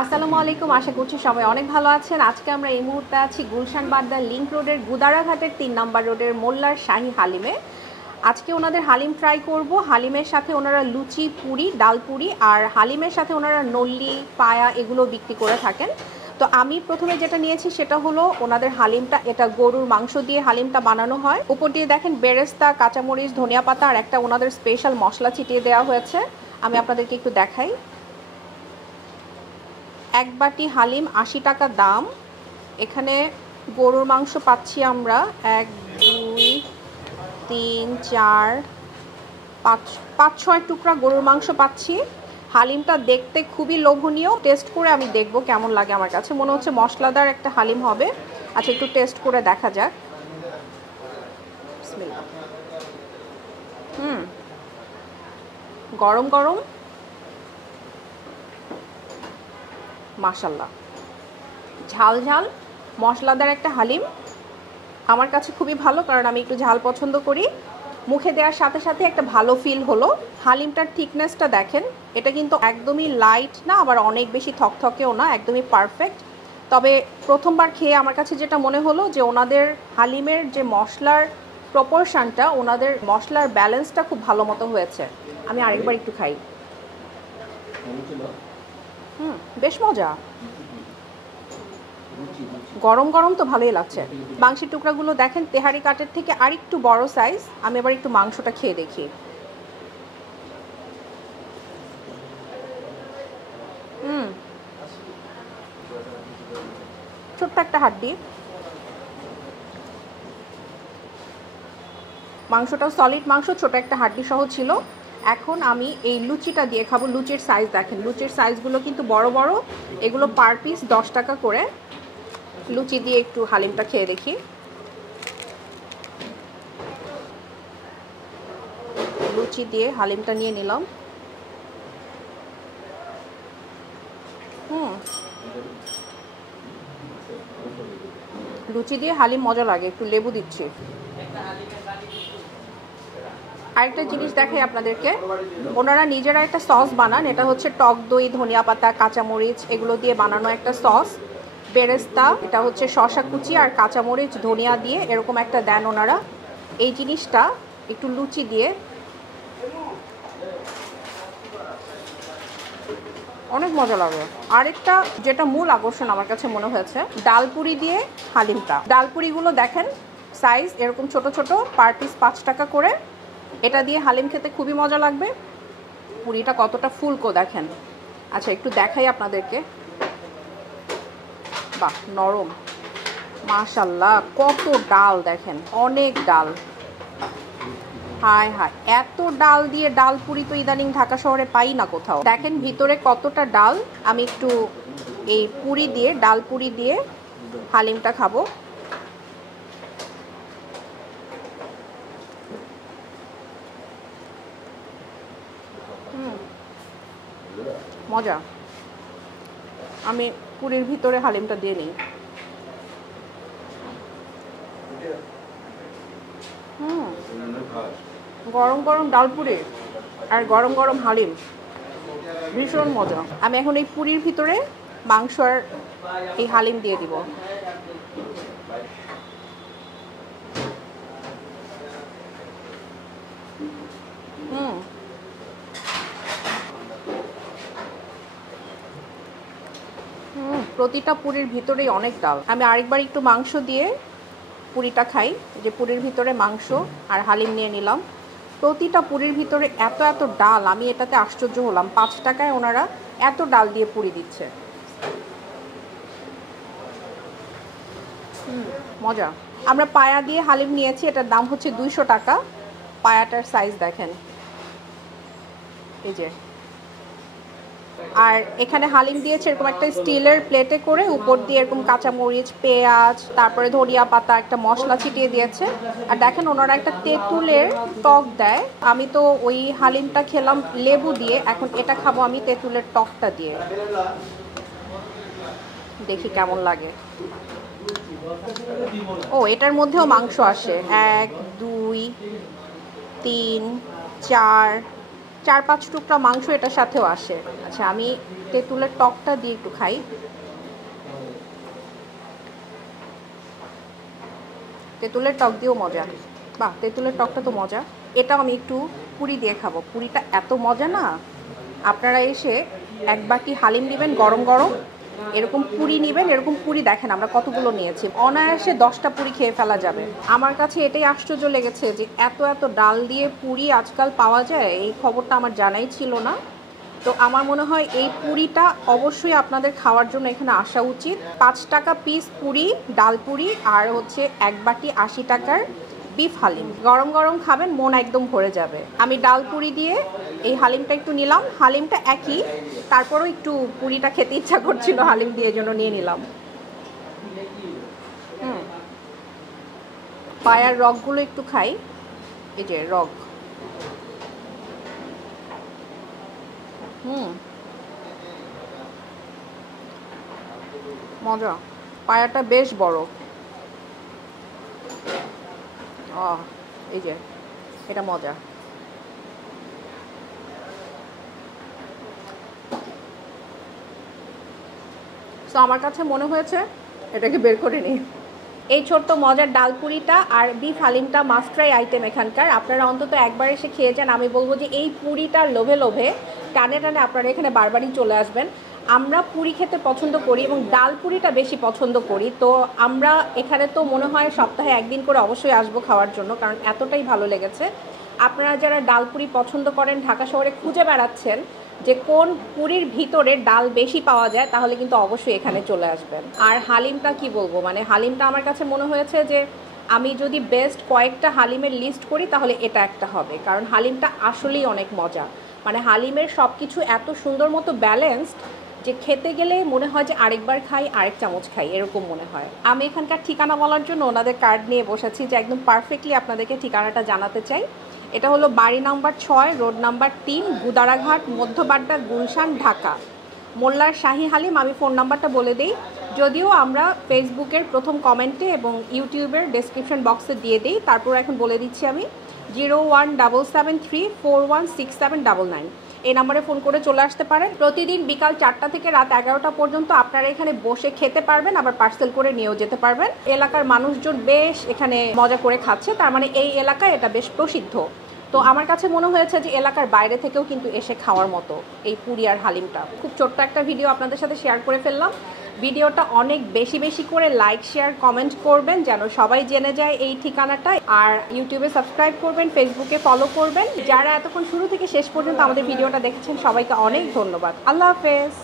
আসসালামু আলাইকুম, আশা করছি সবাই অনেক ভালো আছেন। আজকে আমরা এই মুহূর্তে আছি গুলশান বাড্ডা লিংক রোডের গুদারাঘাটের 3 নম্বর রোডের মোল্লার শাহী হালিমে। আজকে ওনাদের হালিম ট্রাই করব। হালিমের সাথে ওনারা লুচি, পুরি, ডাল পুরি আর হালিমের সাথে ওনারা নল্লি, পায়া এগুলো বিক্রি করে থাকেন। তো আমি প্রথমে যেটা নিয়েছি সেটা হলো ওনাদের হালিমটা। এটা গরুর মাংস দিয়ে হালিমটা বানানো হয়। উপর দিয়ে দেখেন বেরেস্তা, কাঁচামরিচ, ধনিয়া পাতা আর একটা ওনাদের স্পেশাল মশলা ছিটিয়ে দেওয়া হয়েছে। আমি আপনাদেরকে একটু দেখাই। এক বাটি হালিম 80 টাকা দাম। এখানে গরুর মাংস পাচ্ছি আমরা 1 2 3 4 5 6 টুকরা গরুর মাংস পাচ্ছি। হালিমটা দেখতে খুবই লোভনীয়। টেস্ট করে আমি দেখব কেমন লাগে। আমার কাছে মনে হচ্ছে মশলাদার একটা হালিম হবে। আচ্ছা, একটু টেস্ট করে দেখা যাক। বিসমিল্লাহ। গরম গরম, মাশাল্লাহ, ঝাল ঝাল মশলাদার একটা হালিম। আমার কাছে খুবই ভালো, কারণ আমি একটু ঝাল পছন্দ করি। মুখে দেওয়ার সাথে সাথে একটা ভালো ফিল হলো। হালিমটার থিকনেসটা দেখেন, এটা কিন্তু একদমই লাইট না, আবার অনেক বেশি থকথকেও না, একদমই পারফেক্ট। তবে প্রথমবার খেয়ে আমার কাছে যেটা মনে হলো যে ওনাদের হালিমের যে মশলার প্রপোর্শনটা, ওনাদের মশলার ব্যালেন্সটা খুব ভালো মতো হয়েছে। আমি আরেকবার একটু খাই। বেশ মজা। গরম গরম তো ভালোই লাগছে। মাংসের টুকরাগুলো দেখেন তেহারি কাটের থেকে আরেকটু বড় সাইজ। আমি এবার একটু মাংসটা খেয়ে দেখি। ছোট্ট একটা হাড্ডি। মাংসটাও সলিড মাংস, ছোট একটা হাড্ডি সহ ছিল। এখন আমি এই লুচিটা দিয়ে খাবো। লুচির সাইজ দেখেন, লুচির সাইজগুলো কিন্তু বড় বড়। এগুলো পার পিস 10 টাকা করে। লুচি দিয়ে একটু হালিমটা খেয়ে দেখি। লুচি দিয়ে হালিমটা নিয়ে নিলাম। লুচি দিয়ে হালিম মজা লাগে। একটু লেবু দিচ্ছি। আরেকটা জিনিস দেখাই আপনাদেরকে। ওনারা নিজেরা একটা সস বানান। এটা হচ্ছে টক দই, ধনিয়া পাতা, কাঁচামরিচ এগুলো দিয়ে বানানো একটা সস। বেরেস্তা, এটা হচ্ছে শসা কুচি আর কাঁচামরিচ, ধনিয়া দিয়ে এরকম একটা দেন ওনারা। এই জিনিসটা একটু লুচি দিয়ে অনেক মজা লাগে। আরেকটা যেটা মূল আকর্ষণ আমার কাছে মনে হয়েছে, ডালপুরি দিয়ে হালিমটা। ডালপুরিগুলো দেখেন সাইজ এরকম ছোট ছোট, পার পিস 5 টাকা করে। এটা দিয়ে হালিম খেতে খুবই মজা লাগবে। পুরিটা কতটা ফুলকো দেখেন। আচ্ছা, একটু দেখাই আপনাদেরকে। বাহ, নরম, মাশাল্লাহ। কত ডাল দেখেন, অনেক ডাল। হায় হায়, এত ডাল দিয়ে ডাল পুরি তো ইদানিং ঢাকা শহরে পাই না কোথাও। দেখেন ভিতরে কতটা ডাল। আমি একটু এই পুরি দিয়ে, ডাল পুরি দিয়ে হালিমটা খাবো। মজা। আমি পুরির ভিতরে হালিমটা দিয়ে নিই। গরম গরম ডাল পুরি আর গরম গরম হালিম, ভীষণ মজা। আমি এখন এই পুরির ভিতরে মাংস আর এই হালিম দিয়ে দিব। প্রতিটা পুরির ভিতরেই অনেক ডাল। আমি আরেকবার একটু মাংস দিয়ে পুরিটা খাই। যে পুরির ভিতরে মাংস আর হালিম নিয়ে নিলাম। প্রতিটা পুরির ভিতরে এত এত ডাল, আমি এটাতে আশ্চর্য হলাম। 5 টাকায় ওনারা এত ডাল দিয়ে পুরি দিচ্ছে। মজা। আমরা পায়া দিয়ে হালিম নিয়েছি, এটার দাম হচ্ছে 200 টাকা। পায়াটার সাইজ দেখেন, এই যে। আর এখানে হালিম দিয়েছে এরকম একটা স্টিলের প্লেটে করে, উপর দিয়ে এরকম কাঁচামরিচ, পেঁয়াজ, তারপরে ধনিয়া পাতা, একটা মশলা ছিটিয়ে দিয়েছে। আর দেখেন ওনারা একটা তেঁতুলের টক দেয়। আমি তো ওই হালিমটা খেলাম লেবু দিয়ে, এখন এটা খাবো আমি তেঁতুলের টকটা দিয়ে। দেখি কেমন লাগে। ও, এটার মধ্যেও মাংস আসে। 1 2 3 4 4-5 টুকরা মাংস এটার সাথেও আসে। আচ্ছা, আমি তেঁতুলের টকটা দিয়ে একটু খাই। তেঁতুলের টক দিয়েও মজা। বাহ, তেঁতুলের টকটা তো মজা। এটাও আমি একটু পুরি দিয়ে খাবো। পুরিটা এত মজা না, আপনারা এসে এক বাটি হালিম নেবেন গরম গরম, এরকম পুরি নেবেন। এরকম পুরি দেখেন আমরা কতগুলো নিয়েছি, অনায়াসে 10টা পুরি খেয়ে ফেলা যাবে। আমার কাছে এটাই আশ্চর্য লেগেছে যে এত এত ডাল দিয়ে পুরি আজকাল পাওয়া যায়, এই খবরটা আমার জানাই ছিল না। তো আমার মনে হয় এই পুরিটা অবশ্যই আপনাদের খাওয়ার জন্য এখানে আসা উচিত। 5 টাকা পিস পুরি, ডাল পুরি, আর হচ্ছে এক বাটি 80 টাকার বিফ হালিম। গরম গরম খাবেন, মন একদম ভরে যাবে। আমি ডাল পুরি দিয়ে এই হালিমটা একটু নিলাম। হালিমটা একই, তারপরও একটু পুরিটা খেতে ইচ্ছা করছিল হালিম দিয়ে, জন্য নিয়ে নিলাম। পায়ার রগগুলো একটু খাই। এই যে রগ, মজা। পায়াটা বেশ বড়। এই যে এটা মজা। তো আমার কাছে মনে হয়েছে এটাকে বের করে নিই। এই ছোট্ট মজার ডালপুরিটা আর বিফ হালিমটা মাস্ট ট্রাই আইটেম এখানকার। আপনারা অন্তত একবার এসে খেয়ে যান। আমি বলবো যে এই পুরিটার লোভে লোভে টানে টানে আপনারা এখানে বারবারই চলে আসবেন। আমরা পুরি খেতে পছন্দ করি এবং ডাল পুরিটা বেশি পছন্দ করি। তো আমরা এখানে তো মনে হয় সপ্তাহে একদিন করে অবশ্যই আসবো খাওয়ার জন্য, কারণ এতটাই ভালো লেগেছে। আপনারা যারা ডাল পুরি পছন্দ করেন, ঢাকা শহরে খুঁজে বেড়াচ্ছেন যে কোন পুরির ভিতরে ডাল বেশি পাওয়া যায়, তাহলে কিন্তু অবশ্যই এখানে চলে আসবেন। আর হালিমটা কি বলবো, মানে হালিমটা আমার কাছে মনে হয়েছে যে আমি যদি বেস্ট কয়েকটা হালিমের লিস্ট করি তাহলে এটা একটা হবে, কারণ হালিমটা আসলেই অনেক মজা। মানে হালিমের সব কিছু এত সুন্দর মতো ব্যালেন্সড যে খেতে গেলে মনে হয় যে আরেকবার খাই, আরেক চামচ খাই, এরকম মনে হয়। আমি এখানকার ঠিকানা বলার জন্য ওনাদের কার্ড নিয়ে বসেছি যে একদম পারফেক্টলি আপনাদেরকে ঠিকানাটা জানাতে চাই। এটা হলো বাড়ি নাম্বার 6, রোড নাম্বার 3, গুদারাঘাট, মধ্যবাড্ডা, গুলশান, ঢাকা। মোল্লার শাহী হালিম। আমি ফোন নাম্বারটা বলে দিই, যদিও আমরা ফেসবুকের প্রথম কমেন্টে এবং ইউটিউবের ডেসক্রিপশন বক্সে দিয়ে দিই। তারপর এখন বলে দিচ্ছি আমি, 01773416799। এই নাম্বারে ফোন করে চলে আসতে পারেন। প্রতিদিন বিকাল 4টা থেকে রাত 11টা পর্যন্ত আপনারা এখানে বসে খেতে পারবেন, আবার পার্সেল করে নিয়েও যেতে পারবেন। এলাকার মানুষজন বেশ এখানে মজা করে খাচ্ছে, তার মানে এই এলাকায় এটা বেশ প্রসিদ্ধ। তো আমার কাছে মনে হয়েছে যে এলাকার বাইরে থেকেও কিন্তু এসে খাওয়ার মতো এই পুরি আর হালিমটা। খুব ছোট্ট একটা ভিডিও আপনাদের সাথে শেয়ার করে ফেললাম। ভিডিওটা অনেক বেশি বেশি করে লাইক, শেয়ার, কমেন্ট করবেন যেন সবাই জেনে যায় এই ঠিকানাটা। আর ইউটিউবে সাবস্ক্রাইব করবেন, ফেসবুকে ফলো করবেন। যারা এতক্ষণ শুরু থেকে শেষ পর্যন্ত আমাদের ভিডিওটা দেখেছেন সবাইকে অনেক ধন্যবাদ। আল্লাহ হাফেজ।